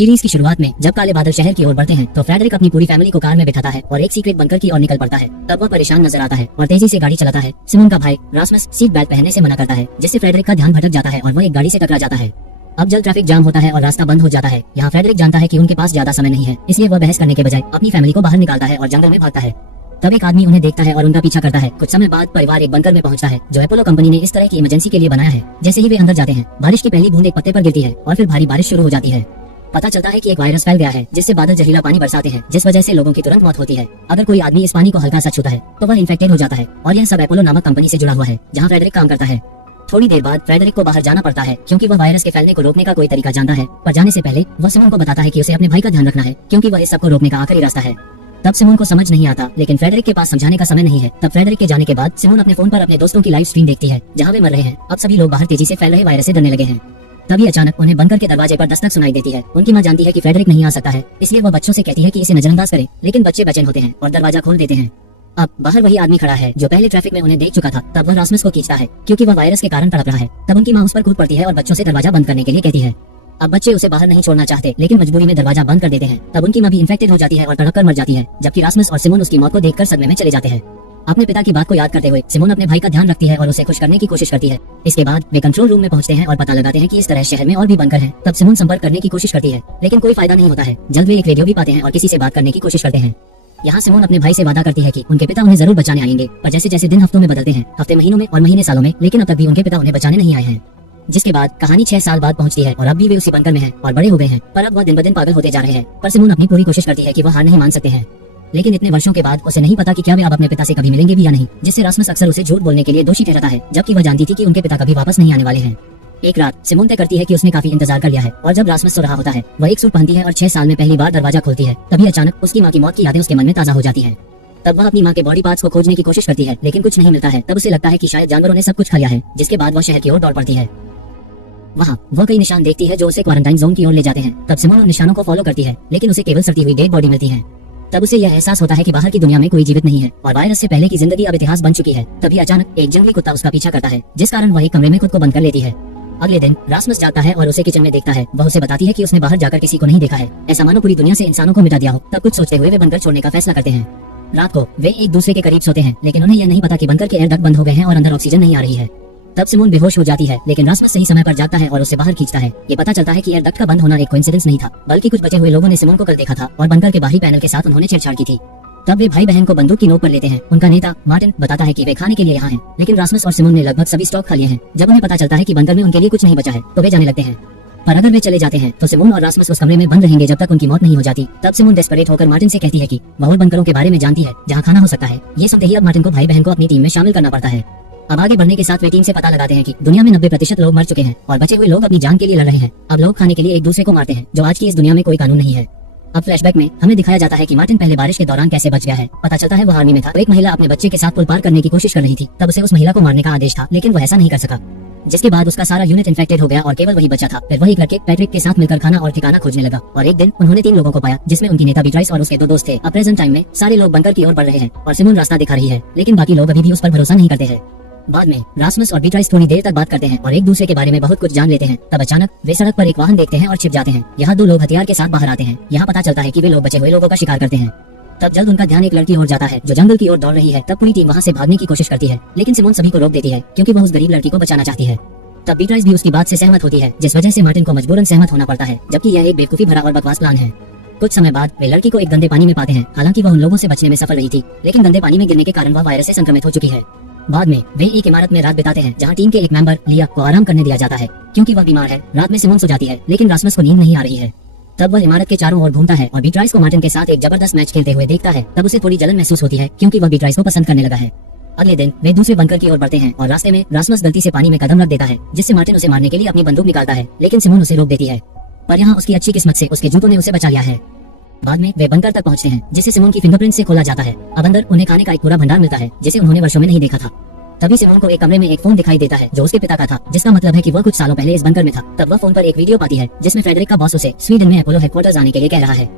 Series की शुरुआत में जब काले बादल शहर की ओर बढ़ते हैं तो फ्रेडरिक अपनी पूरी फैमिली को कार में बिठाता है और एक सीक्रेट बंकर की ओर निकल पड़ता है। तब वह परेशान नजर आता है और तेजी से गाड़ी चलाता है। सिमोन का भाई रास्मस सीट बेल्ट पहनने से मना करता है, जिससे फ्रेडरिक का ध्यान भटक जाता है और वह एक गाड़ी से टकरा जाता है। अब जल्द ट्रैफिक जाम होता है और रास्ता बंद हो जाता है। यहाँ फ्रेडरिक जानता है कि उनके पास ज्यादा समय नहीं है, इसलिए वह बहस करने के बजाय अपनी फैमिली को बाहर निकालता है और जंगल में भागता है। तब एक आदमी उन्हें देखता है और उनका पीछा करता है। कुछ समय बाद परिवार एक बंकर में पहुंचता है जो अपोलो कंपनी ने इस तरह की इमरजेंसी के लिए बनाया है। जैसे ही वे अंदर जाते हैं, बारिश की पहली बूंद एक पत्ते पर गिरती है और फिर भारी बारिश शुरू हो जाती है। पता चलता है कि एक वायरस फैल गया है जिससे बादल जहरीला पानी बरसाते हैं, जिस वजह से लोगों की तुरंत मौत होती है। अगर कोई आदमी इस पानी को हल्का सा छूता है तो वह इन्फेक्टेड हो जाता है और यह सब अपोलो नामक कंपनी से जुड़ा हुआ है जहाँ फ्रेडरिक काम करता है। थोड़ी देर बाद फ्रेडरिक को बाहर जाना पड़ता है क्योंकि वह वायरस के फैलने को रोकने का कोई तरीका जानता है। पर जाने से पहले वह सिमोन को बताता है कि उसे अपने भाई का ध्यान रखना है क्योंकि वह इस सब को रोकने का आखिरी रास्ता है। तब सिमोन को समझ नहीं आता, लेकिन फ्रेडरिक के पास समझाने का समय नहीं है। तब फ्रेडरिक के जाने के बाद सिमोन अपने फोन पर अपने दोस्तों की लाइव स्ट्रीम देखती है जहाँ वे मर रहे हैं। अब सभी लोग बाहर तेजी से फैल रहे वायरस से डरने लगे हैं। तभी अचानक उन्हें बंकर के दरवाजे पर दस्तक सुनाई देती है। उनकी मां जानती है कि फ्रेडरिक नहीं आ सकता है, इसलिए वह बच्चों से कहती है कि इसे नजरअंदाज करें, लेकिन बच्चे बेचैन होते हैं और दरवाजा खोल देते हैं। अब बाहर वही आदमी खड़ा है जो पहले ट्रैफिक में उन्हें देख चुका था। तब वह रास्मस को खींचता है क्योंकि वह वायरस के कारण तड़प रहा है। तब उनकी मां उस पर कूद पड़ती है और बच्चों से दरवाजा बंद करने के लिए कहती है। अब बच्चे उसे बाहर नहीं छोड़ना चाहते, लेकिन मजबूरी में दरवाजा बंद कर देते हैं। तब उनकी मां भी इन्फेक्टेड हो जाती है और तड़प कर मर जाती है, जबकि रास्मस और सिमोन उसकी मौत को देखकर सदमे में चले जाते हैं। अपने पिता की बात को याद करते हुए सिमोन अपने भाई का ध्यान रखती है और उसे खुश करने की कोशिश करती है। इसके बाद वे कंट्रोल रूम में पहुंचते हैं और पता लगाते हैं कि इस तरह शहर में और भी बंकर हैं। तब सिमोन संपर्क करने की कोशिश करती है, लेकिन कोई फायदा नहीं होता है। जल्द वे एक रेडियो भी पाते हैं और किसी से बात करने की कोशिश करते हैं। यहाँ सिमोन अपने भाई से वादा करती है कि उनके पिता उन्हें जरूर बचाने आएंगे। पर जैसे जैसे दिन हफ्तों में बदलते हैं, हफ्ते महीनों में और महीने सालों में, लेकिन अब तक भी उनके पिता उन्हें बचाने नहीं आए हैं। जिसके बाद कहानी 6 साल बाद पहुंचती है और अब भी वे उसी बंकर में हैं और बड़े हो गए हैं। पर अब वह दिन ब दिन पागल होते जा रहे हैं। पर सिमोन अपनी पूरी कोशिश करती है कि वह हार नहीं मान सकते हैं, लेकिन इतने वर्षों के बाद उसे नहीं पता कि क्या वे अब अपने पिता से कभी मिलेंगे भी या नहीं, जिससे रास्मस अक्सर उसे झूठ बोलने के लिए दोषी ठहराता है, जबकि वह जानती थी कि उनके पिता कभी वापस नहीं आने वाले हैं। एक रात सिमोन तय करती है कि उसने काफी इंतजार कर लिया है और जब रास्मस सो रहा होता है, वह एक सूट पहनती है और 6 साल में पहली बार दरवाजा खोलती है। तभी अचानक उसकी माँ की मौत की यादें उसके मन में ताजा हो जाती है। तब वह अपनी माँ के बॉडी पार्ट्स को खोजने की कोशिश करती है, लेकिन कुछ नहीं मिलता है। तब उसे लगता है कि शायद जानवरों ने सब कुछ खा लिया है, जिसके बाद वह शहर की ओर दौड़ पड़ती है। वहाँ वह कई निशान देखती है जो उसे क्वारंटाइन जोन की ओर ले जाते हैं। तब सिमोन उन निशानों को फॉलो करती है, लेकिन उसे केवल सड़ती हुई डेड बॉडी मिलती है। तब उसे यह एहसास होता है कि बाहर की दुनिया में कोई जीवित नहीं है और वायरस से पहले की जिंदगी अब इतिहास बन चुकी है। तभी अचानक एक जंगली कुत्ता उसका पीछा करता है, जिस कारण वह एक कमरे में खुद को बंद कर लेती है। अगले दिन रास्मस जाता है और उसे किचन में देखता है। वह उसे बताती है कि उसने बाहर जाकर किसी को नहीं देखा है, ऐसा मानो पूरी दुनिया से इंसानों को मिटा दिया हो। तब कुछ सोचते हुए वे बंकर छोड़ने का फैसला करते हैं। रात को वे एक दूसरे के करीब सोते हैं, लेकिन उन्हें यह नहीं पता कि बंकर के एयर डक्ट बंद हो गए हैं और अंदर ऑक्सीजन नहीं आ रही है। तब सिमोन बेहोश हो जाती है, लेकिन रास्मस सही समय पर जाता है और उसे बाहर खींचता है। ये पता चलता है कि एयर डक्ट का बंद होना एक कोइंसिडेंस नहीं था, बल्कि कुछ बचे हुए लोगों ने सिमोन को कल देखा था और बंकर के बाहरी पैनल के साथ उन्होंने छेड़छाड़ की थी। तब वे भाई बहन को बंदूक की नोक पर लेते हैं। उनका नेता मार्टिन बताता है कि वे खाने के लिए यहाँ हैं, लेकिन रास्मस और सिमोन ने लगभग सभी स्टॉक खा लिए हैं। जब उन्हें पता चलता है कि बंकर में उनके लिए कुछ नहीं बचा है, तो वे जाने लगते हैं। पर अगर वे चले जाते हैं तो सिमोन और रास्मस उस कमरे में बंद रहेंगे जब तक उनकी मौत नहीं हो जाती। तब सिमोन डेस्परेट होकर मार्टिन से कहती है कि वह बंकरों के बारे में जानती है जहाँ खाना हो सकता है। ये सुनते ही अब मार्टिन को भाई बहन को अपनी टीम में शामिल करना पड़ता है। अब आगे बढ़ने के साथ वे टीम से पता लगाते हैं कि दुनिया में 90% लोग मर चुके हैं और बचे हुए लोग अपनी जान के लिए लड़ रहे हैं। अब लोग खाने के लिए एक दूसरे को मारते हैं, जो आज की इस दुनिया में कोई कानून नहीं है। अब फ्लैशबैक में हमें दिखाया जाता है कि मार्टिन पहले बारिश के दौरान कैसे बच गया है। पता चलता है वह आर्मी में था। एक महिला अपने बच्चे के साथ पुल पार करने की कोशिश कर रही थी। तब उसे उस महिला को मारने का आदेश था, लेकिन वह ऐसा नहीं कर सका, जिसके बाद उसका सारा यूनिट इन्फेक्टेड हो गया और केवल वही बचा था। फिर वही लड़के पैट्रिक के साथ मिलकर खाना और ठिकाना खोजने लगा और एक दिन उन्होंने 3 लोगों को पाया, जिसमें उनकी नेता बीट्राइस और उसके 2 दोस्त थे। अब प्रेजेंट टाइम में सारे लोग बंकर की ओर बढ़ रहे हैं और सिमोन रास्ता दिखा रही है, लेकिन बाकी लोग अभी भी उस पर भरोसा नहीं करते हैं। बाद में रास्मस और बीट्राइस थोड़ी देर तक बात करते हैं और एक दूसरे के बारे में बहुत कुछ जान लेते हैं। तब अचानक वे सड़क पर एक वाहन देखते हैं और छिप जाते हैं। यहाँ 2 लोग हथियार के साथ बाहर आते हैं। यहाँ पता चलता है कि वे लोग बचे हुए लोगों का शिकार करते हैं। तब जल्द उनका ध्यान एक लड़की ओर जाता है जो जंगल की ओर दौड़ रही है। तब पूरी टीम वहाँ से भागने की कोशिश करती है, लेकिन सिमोन सभी को रोक देती है क्योंकि वह उस गरीब लड़की को बचाना चाहती है। तब बीट्राइस भी उसकी बात से सहमत होती है, जिस वजह से मार्टिन को मजबूरन सहमत होना पड़ता है, जबकि यह एक बेवकूफी भरा और बकवास प्लान है। कुछ समय बाद वे लड़की को एक गंदे पानी में पाते हैं। हालांकि वह उन लोगों से बचने में सफल रही थी, लेकिन गंदे पानी में गिरने के कारण वह वायरस से संक्रमित हो चुकी है। बाद में वे एक इमारत में रात बिताते हैं जहाँ टीम के एक मेंबर लिया को आराम करने दिया जाता है क्योंकि वह बीमार है। रात में सिमोन सो जाती है, लेकिन रास्मस को नींद नहीं आ रही है। तब वह इमारत के चारों ओर घूमता है और बीट्राइस को मार्टिन के साथ एक जबरदस्त मैच खेलते हुए देखता है। तब उसे थोड़ी जलन महसूस होती है क्योंकि वह बीट्राइस को पसंद करने लगा है। अगले दिन वे दूसरे बंकर की ओर बढ़ते हैं और रास्ते में रास्मस गलती से पानी में कदम रख देता है, जिससे मार्टिन उसे मारने के लिए अपनी बंदूक निकालता है, लेकिन सिमोन उसे रोक देती है। पर यहाँ उसकी अच्छी किस्मत से उसके जूतों ने उसे बचा लिया है। बाद में वे बंकर तक पहुँचते हैं, जिसे सिमोन की फिंगरप्रिंट से खोला जाता है। अब अंदर उन्हें खाने का एक पूरा भंडार मिलता है, जिसे उन्होंने वर्षों में नहीं देखा था। तभी सिमोन को एक कमरे में एक फोन दिखाई देता है जो उसके पिता का था, जिसका मतलब है कि वह कुछ सालों पहले इस बंकर में था। तब वह फोन पर एक वीडियो पाती है जिसमें फ्रेडरिक का बॉस उसे स्वीडन में अपोलो हेडक्वार्टर्स आने के लिए कह रहा है।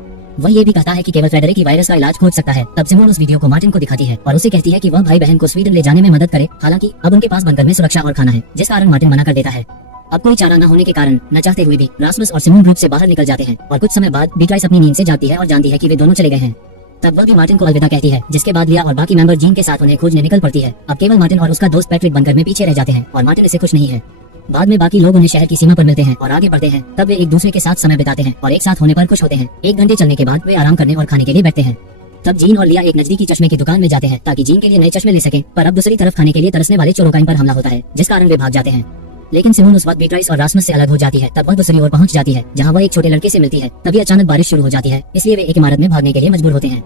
वह ये भी कहता है कि केवल फ्रेडरिक ही वायरस का इलाज खोज सकता है। तब सिमोन उस वीडियो को मार्टिन को दिखाती है और उसे कहती है कि वह भाई बहन को स्वीडन ले जाने में मदद करे। हालांकि अब उनके पास बंकर में सुरक्षा और खाना है, जिस कारण मार्टिन मना कर देता है। अब कोई चारा न होने के कारण न चाहते हुए भी रासमस और सिमोन ग्रुप से बाहर निकल जाते हैं और कुछ समय बाद बीट्राइस अपनी नींद से जागती है और जानती है कि वे दोनों चले गए हैं। तब वह भी मार्टिन को अलविदा कहती है, जिसके बाद लिया और बाकी मेंबर जीन के साथ उन्हें खोजने निकल पड़ती है। अब केवल मार्टिन और उसका दोस्त पैट्रिक बंकर में पीछे रह जाते हैं और मार्टिन इससे खुश नहीं है। बाद में बाकी लोग उन्हें शहर की सीमा पर मिलते हैं और आगे बढ़ते हैं। तब वे एक दूसरे के साथ समय बिताते हैं और एक साथ होने पर खुश होते हैं। 1 घंटे चलने के बाद वे आराम करने और खाने के लिए बैठते हैं। तब जीन और लिया एक नजदीकी चश्मे की दुकान में जाते हैं ताकि जीन के लिए नए चश्मे ले सकें, पर अब दूसरी तरफ खाने के लिए तरसने वाले चोरों का इन पर हमला होता है, जिस कारण वे भाग जाते हैं। लेकिन सिमोन उस वक्त बीट्राइस और रासमस से अलग हो जाती है। तब वह दूसरी ओर पहुंच जाती है जहां वह एक छोटे लड़के से मिलती है। तभी अचानक बारिश शुरू हो जाती है, इसलिए वे एक इमारत में भागने के लिए मजबूर होते हैं।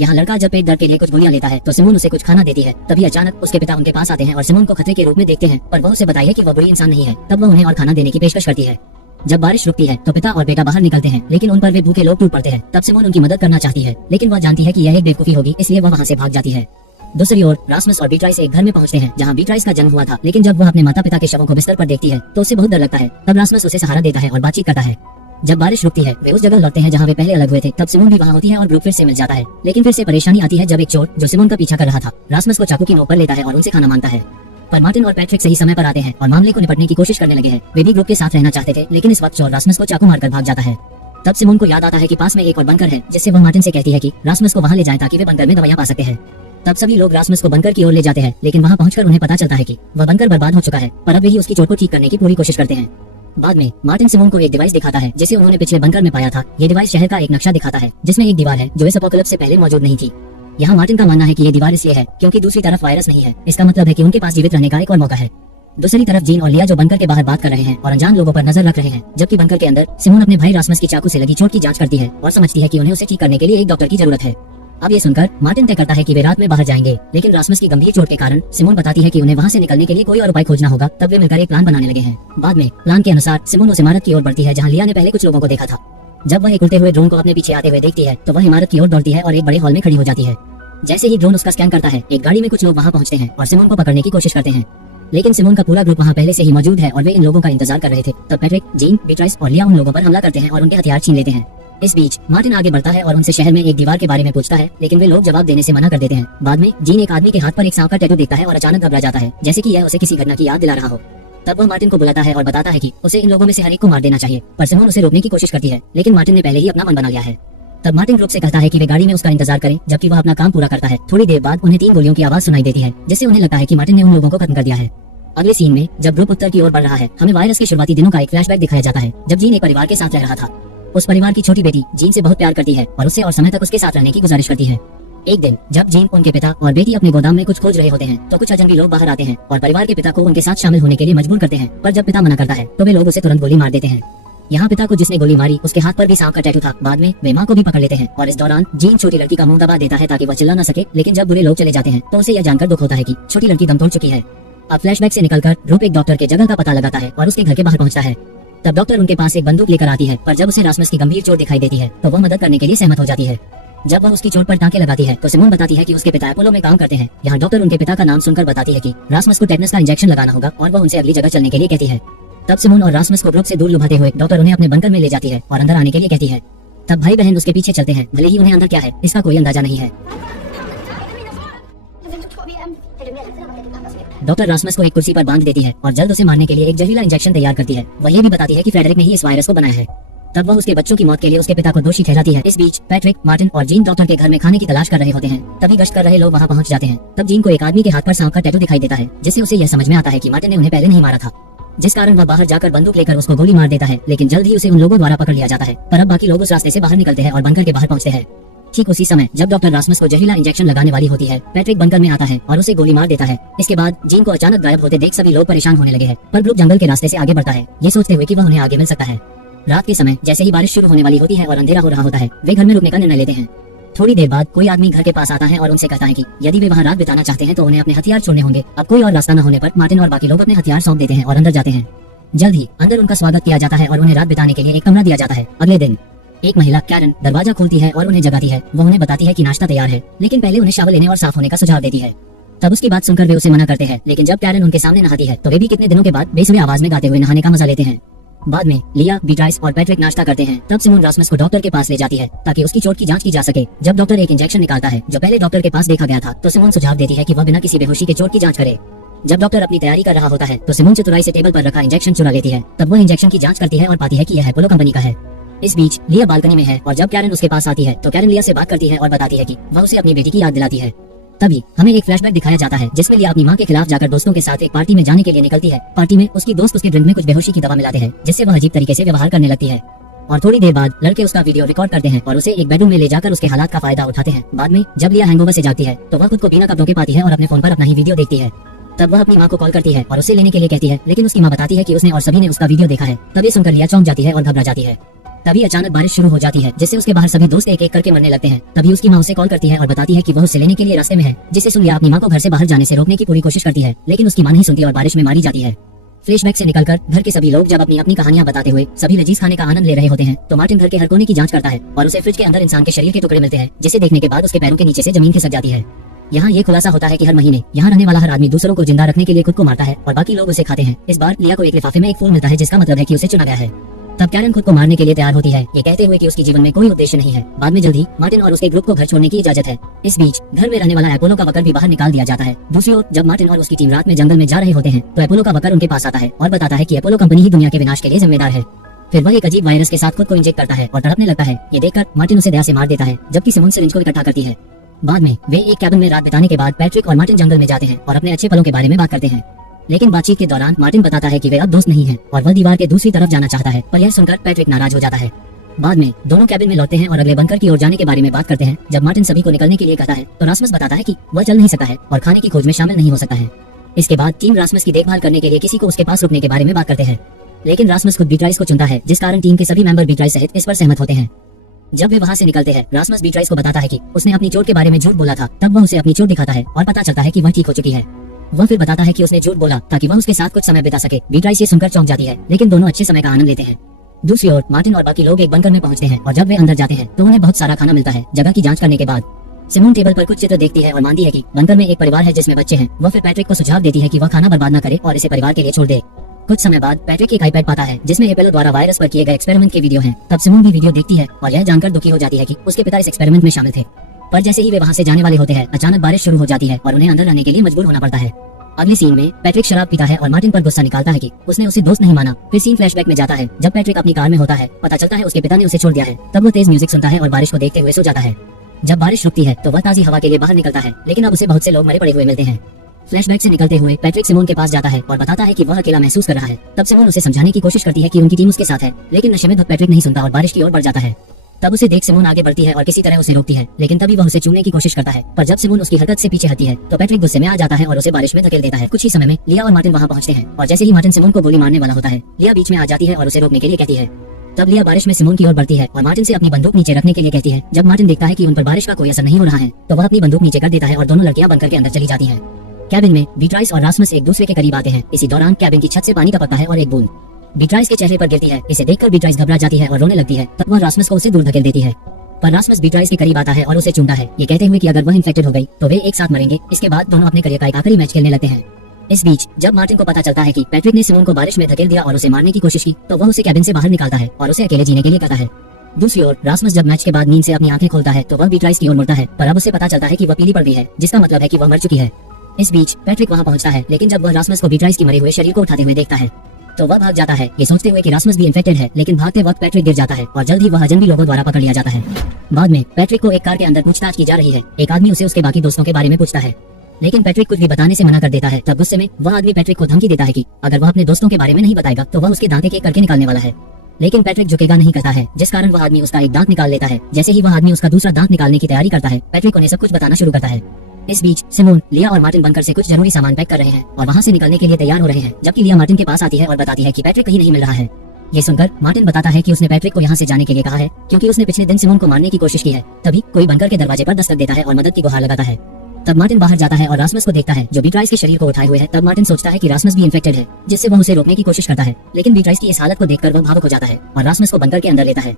यहाँ लड़का जब पेट दर्द के लिए कुछ गोलियां लेता है तो सिमोन उसे कुछ खाना देती है। तभी अचानक उसके पिता उनके पास आते हैं और सिमोन को खतरे के रूप में देखते हैं, पर वह उसे बताइए कि वह बुरी इंसान नहीं है। तब वह उन्हें और खाना देने की पेशकश करती है। जब बारिश रुकती है तो पिता और बेटा बाहर निकलते हैं, लेकिन उन पर वे भूखे लोग टूट पड़ते हैं। तब सिमोन उनकी मदद करना चाहती है, लेकिन वह जानती है कि यह एक बेवकूफी होगी, इसलिए वह वहाँ से भाग जाती है। दूसरी ओर रासमस और बीट्राइस एक घर में पहुंचते हैं जहां बीट्राइस का जन्म हुआ था, लेकिन जब वह अपने माता पिता के शवों को बिस्तर पर देखती है तो उसे बहुत डर लगता है। तब रासमस उसे सहारा देता है और बातचीत करता है। जब बारिश रुकती है वे उस जगह लौटते हैं जहां वे पहले अलग हुए थे। तब सिमोन भी वहां होती है और ग्रुप फिर से मिल जाता है, लेकिन फिर से परेशानी आती है जब एक चोर जो सिमोन का पीछा कर रहा था रासमस को चाकू की नोक पर लेता है और उनसे खाना मांगता है। पर मार्टिन और पैट्रिक सही समय पर आते हैं और मामले को निपटने की कोशिश करने लगे हैं। वे भी ग्रुप के साथ रहना चाहते थे, लेकिन इस वक्त चोर रासमस को चाकू मारकर भाग जाता है। तब सिमोन को याद आता है कि पास में एक और बंकर है, जिससे वह मार्टिन से कहती है कि रासमस को वहां ले जाए ताकि वे बंकर में दवाइयां पा सकते हैं। तब सभी लोग रासमस को बंकर की ओर ले जाते हैं, लेकिन वहां पहुंचकर उन्हें पता चलता है कि वह बंकर बर्बाद हो चुका है, पर अब वही उसकी चोट को ठीक करने की पूरी कोशिश करते हैं। बाद में मार्टिन सिमोन को एक डिवाइस दिखाता है जिसे उन्होंने पिछले बंकर में पाया था। ये डिवाइस शहर का एक नक्शा दिखाता है जिसमें एक दीवार है जो इस एपोकलिप्स से पहले मौजूद नहीं थी। यहाँ मार्टिन का मानना है कि ये दीवार इसलिए है क्योंकि दूसरी तरफ वायरस नहीं है। इसका मतलब है कि उनके पास जीवित रहने का एक और मौका है। दूसरी तरफ जीन और लिया जो बंकर के बाहर बात कर रहे हैं और अनजान लोगों पर नजर रख रहे हैं, जबकि बंकर के अंदर सिमोन अपने भाई रासमस की चाकू से लगी चोट की जांच करती है और समझती है कि उन्हें उसे ठीक करने के लिए एक डॉक्टर की जरूरत है। अब ये सुनकर मार्टिन तय करता है कि वे रात में बाहर जाएंगे, लेकिन रासमस की गंभीर चोट के कारण सिमोन बताती है कि उन्हें वहाँ से निकलने के लिए कोई और उपाय खोजना होगा। तब वे मिलकर एक प्लान बनाने लगे हैं। बाद में प्लान के अनुसार सिमोन उस इमारत की ओर बढ़ती है जहाँ लिया ने पहले कुछ लोगों को देखा था। जब वह एक उड़ते हुए ड्रोन को अपने पीछे आते हुए देखती है तो वह इमारत की ओर दौड़ती है और एक बड़े हॉल में खड़ी हो जाती है। जैसे ही ड्रोन उसका स्कैन करता है, एक गाड़ी में कुछ लोग वहाँ पहुँचते हैं और सिमोन को पकड़ने की कोशिश करते हैं, लेकिन सिमोन का पूरा ग्रुप वहाँ पहले से ही मौजूद है और वे इन लोगों का इंतजार कर रहे थे। तब पैट्रिक, जीन, बीट्राइस और लिया उन लोगों पर हमला करते हैं और उनके हथियार छीन लेते हैं। इस बीच मार्टिन आगे बढ़ता है और उनसे शहर में एक दीवार के बारे में पूछता है, लेकिन वे लोग जवाब देने से मना कर देते हैं। बाद में जीन एक आदमी के हाथ पर एक सांप का टैटू देखता है और अचानक घबरा जाता है, जैसे कि यह उसे किसी घटना की याद दिला रहा हो। तब वह मार्टिन को बुलाता है और बताता है कि उसे इन लोगों में से हर एक को मार देना चाहिए, पर सिमोन उसे रोकने की कोशिश करती है, लेकिन मार्टिन ने पहले ही अपना मन बना लिया है। तब मार्टिन ग्रुप से कहता है कि वे गाड़ी में उसका इंतजार करें, जबकि वह अपना काम पूरा करता है। थोड़ी देर बाद उन्हें 3 गोलियों की आवाज सुनाई देती है, जिससे उन्हें लगता है कि मार्टिन ने उन लोगों को खत्म कर दिया है। अगले सीन में जब ग्रुप उत्तर की ओर बढ़ रहा है, हमें वायरस के शुरुआती दिनों का एक फ्लैशबैक दिखाया जाता है, जब जीन एक परिवार के साथ रह रहा था। उस परिवार की छोटी बेटी जीन से बहुत प्यार करती है और उससे और समय तक उसके साथ रहने की गुजारिश करती है। एक दिन जब जीन, उनके पिता और बेटी अपने गोदाम में कुछ खोज रहे होते हैं तो कुछ अजनबी लोग बाहर आते हैं और परिवार के पिता को उनके साथ शामिल होने के लिए मजबूर करते हैं, पर जब पिता मना करता है तो वे लोग उसे तुरंत गोली मार देते हैं। यहाँ पिता को जिसने गोली मारी उसके हाथ पर भी सांप का टैटू था। बाद में वे माँ को भी पकड़ लेते हैं और इस दौरान जीन छोटी लड़की का मुंह दबा देता है ताकि वह चिल्ला न सके, लेकिन जब बुरे लोग चले जाते हैं तो उसे यह जानकर दुख होता है कि छोटी लड़की दम तोड़ चुकी है। अब फ्लैशबैक से निकलकर ग्रुप एक डॉक्टर के जगह का पता लगाता है और उसके घर के बाहर पहुंचता है। तब डॉक्टर उनके पास एक बंदूक लेकर आती है, पर जब उसे रासमस की गंभीर चोट दिखाई देती है तो वह मदद करने के लिए सहमत हो जाती है। जब वह उसकी चोट पर टांके लगाती है तो सिमोन बताती है कि उसके पिता अपोलो में काम करते हैं। यहाँ डॉक्टर उनके पिता का नाम सुनकर बताती है कि रासमस को टेटनस का इंजेक्शन लगाना होगा और वह उनसे अगली जगह चलने के लिए कहती है। तब सिमोन और रासमस को ग्रुप से दूर लुभाते हुए डॉक्टर उन्हें अपने बंकर में ले जाती है और अंदर आने के लिए कहती है। तब भाई बहन उसके पीछे चलते हैं, भले ही उन्हें अंदर क्या है इसका कोई अंदाजा नहीं है। डॉक्टर रासमस को एक कुर्सी पर बांध देती है और जल्द उसे मारने के लिए एक जहरीला इंजेक्शन तैयार करती है। वह ये भी बताती है कि फ्रेडरिक ने ही इस वायरस को बनाया है। तब वह उसके बच्चों की मौत के लिए उसके पिता को दोषी ठहराती है। इस बीच पैट्रिक, मार्टिन और जीन डॉक्टर के घर में खाने की तलाश कर रहे होते हैं। तभी गश्त कर रहे लोग वहाँ पहुँच जाते हैं। तब जीन को एक आदमी के हाथ पर सांप का टैटू दिखाई देता है, जिससे उसे यह समझ में आता है कि मार्टिन ने उन्हें पहले नहीं मारा था, जिस कारण वह बाहर जाकर बंदूक लेकर उसको गोली मार देता है। लेकिन जल्द ही उसे उन लोगों द्वारा पकड़ लिया जाता है। पर अब बाकी लोग उस रास्ते से बाहर निकलते हैं और बंकर के बाहर पहुँचते हैं। ठीक उसी समय जब डॉक्टर रासमस को जहरीला इंजेक्शन लगाने वाली होती है, पैट्रिक बंकर में आता है और उसे गोली मार देता है। इसके बाद जीन को अचानक गायब होते देख सभी लोग परेशान होने लगे हैं, पर ग्रुप जंगल के रास्ते से आगे बढ़ता है, ये सोचते हुए कि वह उन्हें आगे मिल सकता है। रात के समय जैसे ही बारिश शुरू होने वाली होती है और अंधेरा हो रहा होता है, वे घर में रुकने का निर्णय लेते हैं। थोड़ी देर बाद कोई आदमी घर के पास आता है और उनसे कहता है कि यदि वे वहाँ रात बिताना चाहते हैं तो उन्हें अपने हथियार छोड़ने होंगे। अब कोई और रास्ता न होने पर मार्टिन और बाकी लोग अपने हथियार सौंप देते हैं और अंदर जाते हैं। जल्द ही अंदर उनका स्वागत किया जाता है और उन्हें रात बिताने के लिए एक कमरा दिया जाता है। अगले दिन एक महिला कैरन दरवाजा खोलती है और उन्हें जगाती है। वो उन्हें बताती है कि नाश्ता तैयार है, लेकिन पहले उन्हें शावर लेने और साफ होने का सुझाव देती है। तब उसकी बात सुनकर वे उसे मना करते हैं, लेकिन जब कैरन उनके सामने नहाती है तो वे भी कितने दिनों के बाद बेसुरी आवाज में गाते हुए नहाने का मजा लेते हैं। बाद में लिया, बीट्राइस और पैट्रिक नाश्ता करते हैं। तब सिमोन रासमस को डॉक्टर के पास ले जाती है ताकि उसकी चोट की जांच की जा सके। जब डॉक्टर एक इंजेक्शन निकालता है जो पहले डॉक्टर के पास देखा गया था, तो सिमोन सुझाव देती है कि वह बिना किसी बेहोशी के चोट की जांच करे। जब डॉक्टर अपनी तैयारी कर रहा होता है तो सिमोन चतुराई से टेबल पर रखा इंजेक्शन चुरा लेती है। तब वह इंजेक्शन की जांच करती है और पाती है कि यह अपोलो कंपनी का है। इस बीच लिया बालकनी में है और जब कैरन उसके पास आती है तो कैरन लिया से बात करती है और बताती है कि वह उसे अपनी बेटी की याद दिलाती है। तभी हमें एक फ्लैशबैक दिखाया जाता है जिसमें लिया अपनी मां के खिलाफ जाकर दोस्तों के साथ एक पार्टी में जाने के लिए निकलती है। पार्टी में उसकी दोस्त उसके ड्रिंक में कुछ बेहोशी की दवा मिलाते हैं जिससे वह अजीब तरीके से व्यवहार करने लगती है और थोड़ी देर बाद लड़के उसका वीडियो रिकॉर्ड करते हैं और उसे एक बेडरूम में ले जाकर उसके हालात का फायदा उठाते हैं। बाद में जब लिया हैंगओवर से जाती है तो वह खुद को बिना कपड़ों के पाती है और अपने फोन पर अपना ही वीडियो देखती है। तब वह अपनी मां को कॉल करती है और उसे लेने के लिए कहती है, लेकिन उसकी मां बताती है कि उसने और सभी ने उसका वीडियो देखा है। तभी सुनकर लिया चौंक जाती है और घबरा जाती है। तभी अचानक बारिश शुरू हो जाती है जिससे उसके बाहर सभी दोस्त एक एक करके मरने लगते हैं। तभी उसकी मां उसे कॉल करती है और बताती है कि वह उसे लेने के लिए रास्ते में है, जिससे सुन लिया अपनी मां को घर से बाहर जाने से रोकने की पूरी कोशिश करती है, लेकिन उसकी मां नहीं सुनती और बारिश में मारी जाती है। फ्लैशबैक से निकलकर घर के सभी लोग जब अपनी अपनी कहानियां बताते हुए सभी लजीज खाने का आनंद ले रहे होते हैं तो मार्टिन घर के हर कोने की जांच करता है और उसे फ्रिज के अंदर इंसान के शरीर के टुकड़े मिलते हैं, जिसे देखने के बाद उसके पैरों के नीचे से जमीन खिसक जाती है। यहाँ ये खुलासा होता है कि हर महीने यहाँ रहने वाला हर आदमी दूसरों को जिंदा रखने के लिए खुद को मारता है और बाकी लोग उसे खाते हैं। इस बार लिया को एक लिफाफे में एक फूल मिलता है जिसका मतलब है कि उसे चुना गया है। तब कैरन खुद को मारने के लिए तैयार होती है, ये कहते हुए कि उसके जीवन में कोई उद्देश्य नहीं है। बाद में जल्दी मार्टिन और उसके ग्रुप को घर छोड़ने की इजाजत है। इस बीच घर में रहने वाला एपोलो का बकर भी बाहर निकाल दिया जाता है। दूसरी ओर जब मार्टिन और उसकी टीम रात में जंगल में जा रहे होते हैं तो एपोलो का बकर उनके पास आता है और बताता है कि एपोलो कंपनी ही दुनिया के विनाश के लिए जिम्मेदार है। फिर वह एक अजीब वायरस के साथ खुद को इंजेक्ट करता है और तड़पने लगता है। ये देखकर मार्टिन उसे दया से मार देता है, जबकि सिमोन सिरिंज को इकट्ठा करती है। बाद में वे एक कैबिन में रात बिताने के बाद पैट्रिक और मार्टिन जंगल में जाते हैं और अपने अच्छे पलों के बारे में बात करते हैं। लेकिन बातचीत के दौरान मार्टिन बताता है कि वे अब दोस्त नहीं हैं और वह दीवार के दूसरी तरफ जाना चाहता है, पर यह सुनकर पैट्रिक नाराज हो जाता है। बाद में दोनों कैबिन में लौटते हैं और अगले बंकर की ओर जाने के बारे में बात करते हैं। जब मार्टिन सभी को निकलने के लिए कहता है तो रासमस बताता है कि वह चल नहीं सकता है और खाने की खोज में शामिल नहीं हो सकता है। इसके बाद टीम रासमस की देखभाल करने के लिए किसी को उसके पास रुकने के बारे में बात करते हैं, लेकिन रासमस खुद बीट्राइस को चुनता है, जिस कारण टीम के सभी मेंबर बीट्राइस सहित इस पर सहमत होते हैं। जब वे वहाँ से निकलते हैं रासमस बीट्राइस को बताता है कि उसने अपनी चोट के बारे में झूठ बोला था। तब वह उसे अपनी चोट दिखाता है और पता चलता है कि वह ठीक हो चुकी है। वह फिर बताता है कि उसने झूठ बोला ताकि वह उसके साथ कुछ समय बिता सके। बीट्राइस ये सुनकर चौंक जाती है, लेकिन दोनों अच्छे समय का आनंद लेते हैं। दूसरी ओर मार्टिन और बाकी लोग एक बंकर में पहुंचते हैं और जब वे अंदर जाते हैं तो उन्हें बहुत सारा खाना मिलता है। जगह की जांच करने के बाद सिमोन टेबल पर कुछ चित्र देखती है और मानती है कि बंकर में एक परिवार है जिसमें बच्चे हैं। वह फिर पैट्रिक को सुझाव देती है कि वह खाना बर्बाद न करे और इसे परिवार के लिए छोड़ दे। कुछ समय बाद पैट्रिक एक आईपैड पाता है जिसमें एपोलो द्वारा वायरस पर किए गए एक्सपेरिमेंट के वीडियो हैं। तब सिमोन भी वीडियो देखती है और यह जानकर दुखी हो जाती है कि उसके पिता इस एक्सपेरिमेंट में शामिल थे। पर जैसे ही वे वहाँ से जाने वाले होते हैं अचानक बारिश शुरू हो जाती है और उन्हें अंदर रहने के लिए मजबूर होना पड़ता है। अगले सीन में पैट्रिक शराब पीता है और मार्टिन पर गुस्सा निकालता है कि उसने उसे दोस्त नहीं माना। फिर सीन फ्लैशबैक में जाता है जब पैट्रिक अपनी कार में होता है। पता चलता है उसके पिता ने उसे छोड़ दिया है। तब वो तेज म्यूजिक सुनता है और बारिश को देखते हुए सो जाता है। जब बारिश रुकती है तो वह ताजी हवा के लिए बाहर निकलता है, लेकिन अब उसे बहुत से लोग मरे पड़े हुए मिलते हैं। फ्लैशबैक से निकलते हुए पैट्रिक सिमोन के पास जाता है और बताता है कि वह अकेला महसूस कर रहा है। तब सिमोन उसे समझाने की कोशिश करती है कि उनकी टीम उसके साथ है, लेकिन नशे में धुत पैट्रिक नहीं सुनता और बारिश की ओर बढ़ जाता है। तब उसे देख सिमोन आगे बढ़ती है और किसी तरह उसे रोकती है, लेकिन तभी वह उसे चूमने की कोशिश करता है। पर जब सिमोन उसकी हरकत से पीछे हटती है तो पैट्रिक गुस्से में आ जाता है और उसे बारिश में धकेल देता है। कुछ ही समय में लिया और मार्टिन वहाँ पहुँचते हैं और जैसे ही मार्टिन सिमोन को गोली मारने वाला होता है लिया बीच में आ जाती है और उसे रोकने के लिए कहती है। तब लिया बारिश में सिमोन की ओर बढ़ती है और मार्टिन से अपनी बंदूक नीचे रखने के लिए कहती है। जब मार्टिन देखता है कि उन पर बारिश का कोई असर नहीं हो रहा है तो वह अपनी बंदूक नीचे कर देता है और दोनों लड़कियां बंकर के अंदर चली जाती हैं। कैबिन में बीट्राइस और रासमस एक दूसरे के करीब आते हैं। इसी दौरान कैबिन की छत से पानी टपकता है और एक बूंद बीट्राइस के चेहरे पर गिरती है। इसे देखकर बीट्राइस घबरा जाती है और रोने लगती है। तब वह रासमस को उसे दूर धकेल देती है, पर रासमस बीट्राइस के करीब आता है और उसे चूमता है, ये कहते हुए कि अगर वह इन्फेक्टेड हो गई तो वे एक साथ मरेंगे। इसके बाद दोनों अपने करियर का एक आखिरी मैच खेलने लगते हैं। इस बीच जब मार्टिन को पता चलता है कि पैट्रिक ने सिमोन को बारिश में धकेल दिया और उसे मारने की कोशिश की तो वह उसे कैबिन से बाहर निकालता है और उसे अकेले जीने के लिए कहता है। दूसरी ओर रासमस जब मैच के बाद नींद से अपनी आंखें खोलता है तो वह बीट्राइस की ओर मुड़ता है, पर अब उसे पता चलता है कि वह पीली पड़ गई है, जिसका मतलब है कि वह मर चुकी है। इस बीच पैट्रिक वहाँ पहुँचता है, लेकिन जब वह रासमस को बीट्राइस की मरे हुए शरीर को उठाते हुए देखता है तो वह भाग जाता है, ये सोचते हुए कि रासमस भी इन्फेक्टेड है। लेकिन भागते वक्त पैट्रिक गिर जाता है और जल्द ही वह अजनबी लोगों द्वारा पकड़ लिया जाता है। बाद में पैट्रिक को एक कार के अंदर पूछताछ की जा रही है। एक आदमी उसे उसके बाकी दोस्तों के बारे में पूछता है, लेकिन पैट्रिक कुछ भी बताने से मना कर देता है। तब गुस्से में वह आदमी पैट्रिक को धमकी देता है कि अगर वह अपने दोस्तों के बारे में नहीं बताएगा तो वह उसके दांत एक करके निकालने वाला है। लेकिन पैट्रिक झुकेगा नहीं करता है, जिस कारण वह आदमी उसका एक दांत निकाल लेता है। जैसे ही वह आदमी उसका दूसरा दांत निकालने की तैयारी करता है पैट्रिक उन्हें सब कुछ बताना शुरू करता है। इस बीच सिमोन, लिया और मार्टिन बंकर से कुछ जरूरी सामान पैक कर रहे हैं और वहाँ से निकलने के लिए तैयार हो रहे हैं, जबकि लिया मार्टिन के पास आती है और बताती है कि पैट्रिक कहीं नहीं मिल रहा है। ये सुनकर मार्टिन बताता है कि उसने पैट्रिक को यहाँ से जाने के लिए कहा है क्योंकि उसने पिछले दिन सिमोन को मारने की कोशिश की है। तभी कोई बंकर के दरवाजे पर दस्तक देता है और मदद की गुहार लगाता है। तब मार्टिन बाहर जाता है और रासमस को देखता है जो बीट्राइस के शरीर को उठाए हुए है। तब मार्टिन सोचता है कि रासमस भी इन्फेक्टेड है, जिससे वह उसे रोकने की कोशिश करता है, लेकिन बीट्राइस की इस हालत को देखकर वह भावुक हो जाता है और रासमस को बंकर के अंदर लेता है।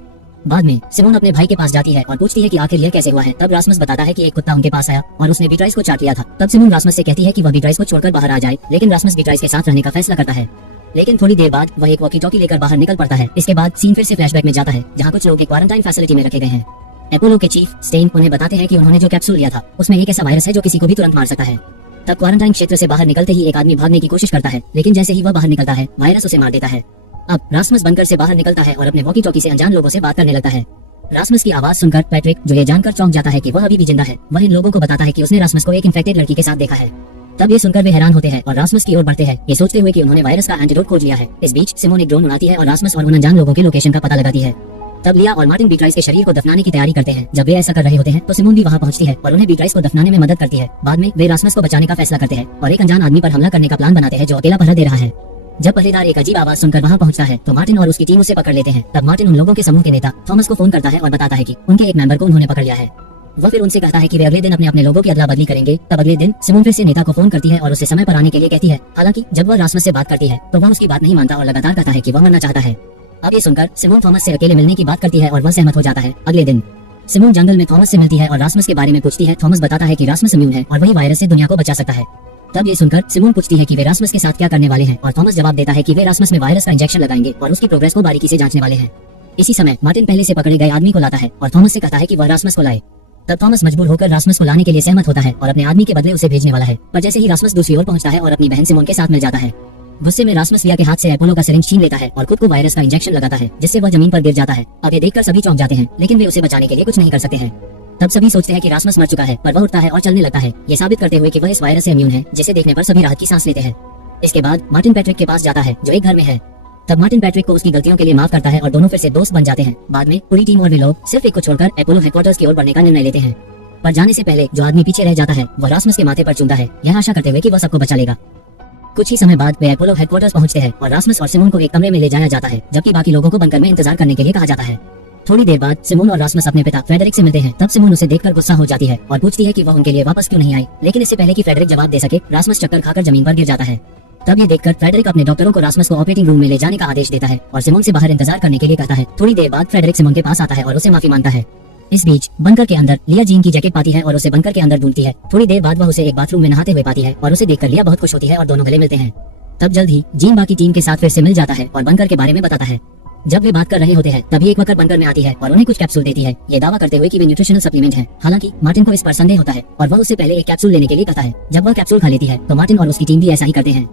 बाद में सिमोन अपने भाई के पास जाती है और पूछती है कि आखिर यह कैसे हुआ है। तब रासमस बताता है कि एक कुत्ता उनके पास आया और उसने बीट्राइस को चाट लिया था। तब सिमोन रासमस से कहती है कि वह बीट्राइस को छोड़कर बाहर आ जाए, लेकिन रासमस बीट्राइस के साथ रहने का फैसला करता है। लेकिन थोड़ी देर बाद वह एक वॉकी टॉकी लेकर बाहर निकल पड़ता है। इसके बाद सीन फिर से फ्लैशबैक में जाता है जहाँ कुछ लोग एक क्वारंटाइन फैसिलिटी में रखे गए हैं। एपोलो के चीफ स्टेन उन्हें बताते हैं कि उन्होंने जो कैप्सूल लिया था उसमें एक ऐसा वायरस है जो किसी को भी तुरंत मार सकता है। तब क्वारंटाइन क्षेत्र से बाहर निकलते ही एक आदमी भागने की कोशिश करता है, लेकिन जैसे ही वह बाहर निकलता है वायरस उसे मार देता है। अब रास्मस बंकर से बाहर निकलता है और अपने वॉकी टॉकी से अनजान लोगों से बात करने लगता है। रास्मस की आवाज सुनकर पैट्रिक, जो ये जानकर चौंक जाता है कि वह अभी भी जिंदा है, वह इन लोगों को बताता है कि उसने रास्मस को एक इन्फेक्टेड लड़की के साथ देखा है। तब ये सुनकर वे हैरान होते हैं और रास्मस की ओर बढ़ते हैं, ये सोचते हुए कि उन्होंने वायरस का एंटीडोट खोज लिया है। इस बीच सिमोन एक ड्रोन उड़ाती है और रास्मस और उन अनजान लोगों के लोकेशन का पता लगाती है। तब लिया और मार्टिन बीट्राइस के शरीर को दफनाने की तैयारी करते हैं। जब वे ऐसा कर रहे होते हैं तो सिमोन भी वहां पहुंचती है और उन्हें बीट्राइस को दफनाने में मदद करती है। बाद में वे रास्मस को बचाने का फैसला करते हैं और एक अनजान आदमी पर हमला करने का प्लान बनाते हैं जो अकेला पहरा दे रहा है। जब पहरेदार एक अजीब आवाज सुनकर वहां पहुंचता है तो मार्टिन और उसकी टीम उसे पकड़ लेते हैं। तब मार्टिन उन लोगों के समूह के नेता थॉमस को फोन करता है और बताता है कि उनके एक मेंबर को उन्होंने पकड़ लिया है। वह फिर उनसे कहता है कि वे अगले दिन अपने अपने लोगों की अदला बदली करेंगे। तब अगले दिन सिमोन फिर से नेता को फोन करती है और उसे समय पर आने के लिए कहती है। हालांकि जब वह रास्मस से बात करती है तो वह उसकी बात नहीं मानता और लगातार कहता है कि वह मरना चाहता है। अब ये सुनकर सिमोन थॉमस से अकेले मिलने की बात करती है और वह सहमत हो जाता है। अगले दिन सिमोन जंगल में थॉमस से मिलती है और रास्मस के बारे में पूछती है। थॉमस बताता है कि रास्मस इम्यून है और वही वायरस से दुनिया को बचा सकता है। तब ये सुनकर सिमोन पूछती है कि वे रास्मस के साथ क्या करने वाले हैं और थॉमस जवाब देता है कि वे रास्मस में वायरस का इंजेक्शन लगाएंगे और उसकी प्रोग्रेस को बारीकी से जांचने वाले हैं। इसी समय मार्टिन पहले से पकड़े गए आदमी को लाता है और थॉमस से कहता है कि वह रास्मस को लाए। तब थॉमस मजबूर होकर रास्मस को लाने के लिए सहमत होता है और अपने आदमी के बदले उसे भेजने वाला है। पर जैसे ही रास्मस दूसरी ओर पहुंचता है और अपनी बहन सिमोन के साथ मिल जाता है, गुस्से में रास्मस लिया के हाथ से अपोलो का सिरिंज छीन लेता है और खुद को वायरस का इंजेक्शन लगाता है, जिससे वह जमीन पर गिर जाता है। अब ये देखकर सभी चौंक जाते हैं, लेकिन वे उसे बचाने के लिए कुछ नहीं कर सकते हैं। तब सभी सोचते हैं कि रास्मस मर चुका है, पर वह उठता है और चलने लगता है, ये साबित करते हुए कि वह इस वायरस से इम्यून है, जिसे देखने पर सभी राहत की सांस लेते हैं। इसके बाद मार्टिन पैट्रिक के पास जाता है जो एक घर में है। तब मार्टिन पैट्रिक को उसकी गलतियों के लिए माफ करता है और दोनों फिर से दोस्त बन जाते हैं। बाद में पूरी टीम और वे लोग सिर्फ एक को छोड़कर अपोलो हेडक्वार्टर्स की ओर बढ़ने का निर्णय लेते हैं। पर जाने से पहले जो आदमी पीछे रह जाता है वह रास्मस के माथे पर चूमता है, यह आशा करते हुए कि वह सबको बचा लेगा। कुछ ही समय बाद वे अपोलो हेडक्वार्टर्स पहुंचते हैं और रास्मस और सिमोन को एक कमरे में ले जाया जाता है, जबकि बाकी लोगों को बंकर में इंतजार करने के लिए कहा जाता है। थोड़ी देर बाद सिमोन और रास्मस अपने पिता फ्रेडरिक से मिलते हैं। तब सिमोन उसे देखकर गुस्सा हो जाती है और पूछती है कि वह उनके लिए वापस क्यों नहीं आई, लेकिन इससे पहले कि फ्रेडरिक जवाब दे सके रास्मस चक्कर खाकर जमीन पर गिर जाता है। तब ये देखकर फ्रेडरिक अपने डॉक्टरों को रास्मस को ऑपरेटिंग रूम में ले जाने का आदेश देता है और सिमोन से बाहर इंतजार करने के लिए कहता है। थोड़ी देर बाद फ्रेडरिक सिमोन के पास आता है और उसे माफी मांगता है। इस बीच बंकर के अंदर लिया जीन की जैकेट पाती है और उसे बंकर के अंदर ढूंढती है। थोड़ी देर बाद वह उसे एक बाथरूम में नहाते हुए पाती है और उसे देखकर लिया बहुत खुश होती है और दोनों गले मिलते हैं। तब जल्द ही जीन बाकी टीम के साथ फिर से मिल जाता है और बंकर के बारे में बताता है। जब वे बात कर रहे होते हैं तभी एक वक्त बंकर में आती है और उन्हें कुछ कैप्सूल देती है, ये दावा करते हुए कि वे न्यूट्रिशनल सप्लीमेंट है। हालांकि मार्टिन को इस पर संदेह होता है और वह उससे पहले एक कैप्सूल लेने के लिए कहता है। जब वह कैप्सूल खा लेती है तो मार्टिन और उसकी टीम भी ऐसा ही करते हैं।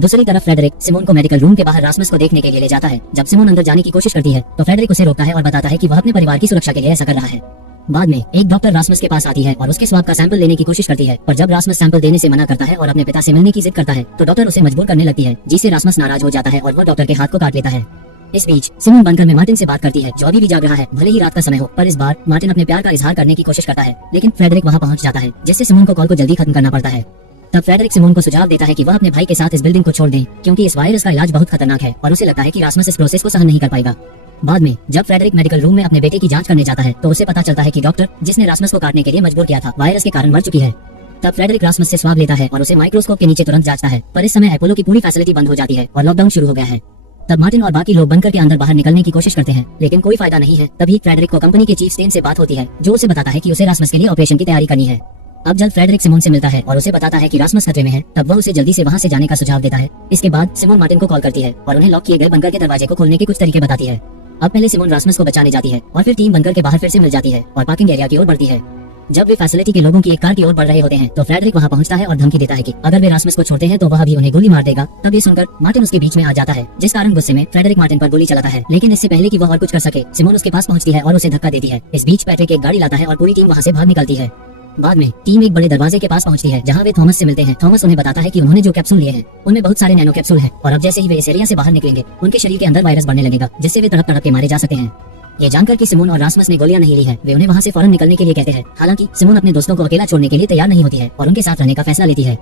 दूसरी तरफ फ्रेडरिक सिमोन को मेडिकल रूम के बाहर रास्मस को देखने के लिए ले जाता है। जब सिमोन अंदर जाने की कोशिश करती है तो फ्रेडरिक उसे रोकता है और बताता है कि वह अपने परिवार की सुरक्षा के लिए ऐसा कर रहा है। बाद में एक डॉक्टर रास्मस के पास आती है और उसके स्वाब का सैंपल लेने की कोशिश करती है, पर जब रास्मस सैंपल देने से मना करता है और अपने पिता से मिलने की जिद करता है तो डॉक्टर उसे मजबूर करने लगती है, जिससे रास्मस नाराज हो जाता है और वह डॉक्टर के हाथ को काट लेता है। इस बीच सिमोन बंकर में मार्टिन से बात करती है जो अभी भी जाग रहा है, भले ही रात का समय हो। पर इस बार मार्टिन अपने प्यार का इजहार करने की कोशिश करता है, लेकिन फ्रेडरिक वहां पहुंच जाता है, जिससे सिमोन को कॉल को जल्दी खत्म करना पड़ता है। तब फ्रेडरिक सिमोन को सुझाव देता है कि वह अपने भाई के साथ इस बिल्डिंग को छोड़ दें, क्योंकि इस वायरस का इलाज बहुत खतरनाक है और उसे लगता है कि रास्मस इस प्रोसेस को सहन नहीं कर पाएगा। बाद में जब फ्रेडरिक मेडिकल रूम में अपने बेटे की जांच करने जाता है तो उसे पता चलता है कि डॉक्टर जिसने रास्मस को काटने के लिए मजबूर किया था वायरस के कारण मर चुकी है। तब फ्रेडरिक रास्मस से स्वाब लेता है और उसे माइक्रोस्कोप के नीचे तुरंत जांचता है, पर इस समय अपोलो की पूरी फैसिलिटी बंद हो जाती है और लॉकडाउन शुरू हो गया है। तब मार्टिन और बाकी लोग बंकर के अंदर बाहर निकलने की कोशिश करते हैं, लेकिन कोई फायदा नहीं है। तभी फ्रेडरिक को कंपनी के चीफ स्टेन से बात होती है, जो उसे बताता है कि उसे रास्मस के लिए ऑपरेशन की तैयारी करनी है। अब जब फ्रेडरिक सिमोन से मिलता है और उसे बताता है कि रास्मस खतरे में है, तब वह उसे जल्दी से वहां से जाने का सुझाव देता है। इसके बाद सिमोन मार्टिन को कॉल करती है और उन्हें लॉक किए गए बंकर के दरवाजे को खोलने के कुछ तरीके बताती है। अब पहले सिमोन रास्मस को बचाने जाती है और फिर टीम बंकर के बाहर फिर से मिल जाती है और पार्किंग एरिया की ओर बढ़ती है। जब वे फैसिलिटी के लोगों की एक कार की ओर बढ़ रहे होते हैं तो फ्रेडरिक वहां पहुंचता है और धमकी देता है कि अगर वे रास्मस को छोड़ते हैं तो वह भी उन्हें गोली मार देगा। तब ये सुनकर मार्टिन उसके बीच में आ जाता है, जिस कारण गुस्से में फ्रेडरिक मार्टिन पर गोली चलाता है, लेकिन इससे पहले कि वह और कुछ कर सके सिमोन उसके पास पहुंचती है और उसे धक्का देती है। इस बीच पैट्रिक एक गाड़ी लाता है और पूरी टीम वहां से भाग निकलती है। बाद में टीम एक बड़े दरवाजे के पास पहुंचती है जहां वे थॉमस से मिलते हैं। थॉमस उन्हें बताता है कि उन्होंने जो कैप्सूल लिए हैं उनमें बहुत सारे नैनो कैप्सूल हैं और अब जैसे ही वे इस एरिया से बाहर निकलेंगे उनके शरीर के अंदर वायरस बढ़ने लगेगा, जिससे वे तड़प तड़प के मारे जा सकते हैं। ये जानकर कि सिमोन और रास्मस ने गोलियां नहीं ली है, वे उन्हें वहां से फौरन निकलने के लिए कहते हैं। हालांकि सिमोन अपने दोस्तों को अकेला छोड़ने के लिए तैयार नहीं होती है और उनके साथ रहने का फैसला लेती है।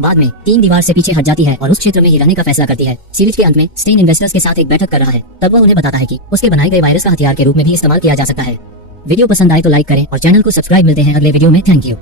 बाद में टीम दीवार से पीछे हट जाती है और उस क्षेत्र में ही रहने का फैसला करती है। सीरीज के अंत में स्टेन इन्वेस्टर्स के साथ एक बैठक कर रहा है। तब वह उन्हें बताता है कि उसके बनाए गए वायरस का हथियार के रूप में भी इस्तेमाल किया जा सकता है। वीडियो पसंद आए तो लाइक करें और चैनल को सब्सक्राइब। मिलते हैं अगले वीडियो में। Thank you.